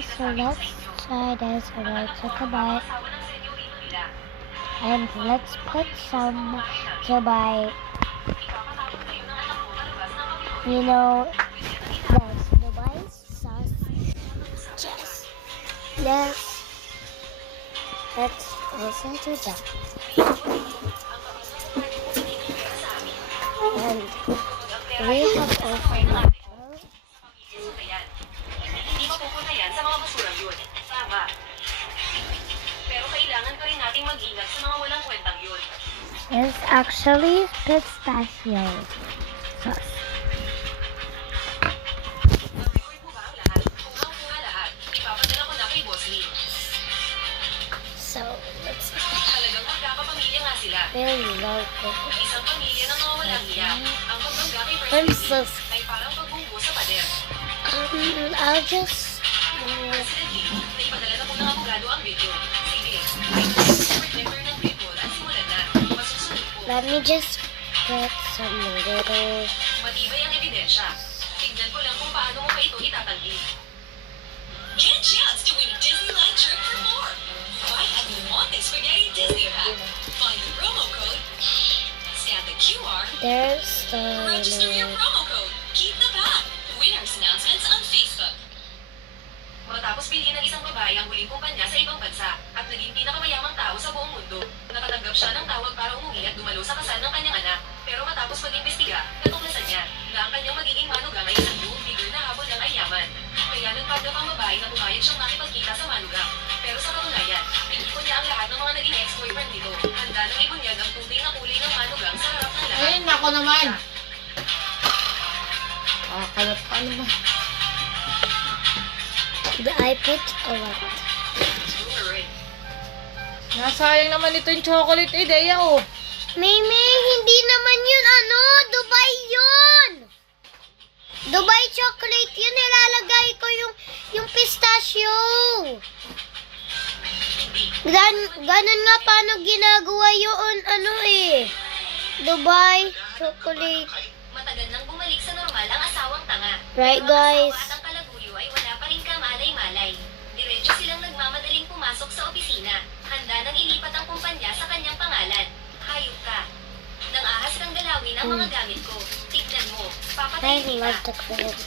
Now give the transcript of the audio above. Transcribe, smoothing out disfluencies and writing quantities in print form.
Okay, so let's try this. Alright, take a bite. And let's put some Dubai, you know, that's Dubai sauce. Yes. Let's also do that. And we have opened. Hindi mapupunta yan sa mga basurang yun. Tama. Pero kailangan pa rin nating mag-ingat sa mga walang kwentang yun. It's actually pistachio sauce. Na-record mo ba ang lahat? Kurang-kura lahat. Ipapadala ko na kay Boss Lee. So let's Talagang magkakapamilya nga sila. very low. Isang pamilya na mga walang hiya. Ang pagbangga kay I'm President so Lee ay parang pagbunggo sa pader. I'll just President Lee, naipadala na po ng abogado ang video. Sige, ay protector ng people at simulan na. Masusunod po. let me just get some little. Matibay ang ebidensya. Tignan ko lang kung paano mo pa ito itatanggi. Get a chance to win a Disneyland trip for more. Buy a Monte Spaghetti Disney pack. Find the promo code. Scan the QR. There's Register your promo code. Keep the pack. Winners announcements on Facebook. Matapos bilhin ng isang babae ang huling kumpanya sa ibang bansa at naging pinakamayamang tao sa buong mundo, nakatanggap siya ng tawag para umuwi at dumalo sa kasal ng kanyang anak. Pero matapos mag-imbestiga, natuklasan niya na ang kanyang magiging manugang ay isang buong bigger na habol ng ayaman. Kaya nagpanggap ang babae na pumayag siyang makipagkita sa manugang. Pero sa katunayan, pinipon niya ang lahat ng mga naging ex-boyfriend nito. Handa nang ibunyag ang tunay na kulay ng manugang sa harap ng lahat. Ayun, ako naman. Kalat pa naman. I put a lot. Nasayang naman ito yung chocolate, Deya, oh. Mimi, hindi naman yun Dubai yun. Dubai chocolate yun. Nilalagay ko yung pistachio. Ganun nga paano ginagawa yun, Dubai chocolate. Matagal nang bumalik sa normal ang asawang tanga. Right, Pero ang guys? asawa at ang kalaguyo ay wala pa rin kamalay-malay. Diretso silang nagmamadaling pumasok sa opisina. Handa nang ilipat ang kumpanya sa kanyang pangalan. Hayop ka. Nang ahas kang dalawin ang mga gamit ko. Tignan mo. I Papatayin love kita. the credit.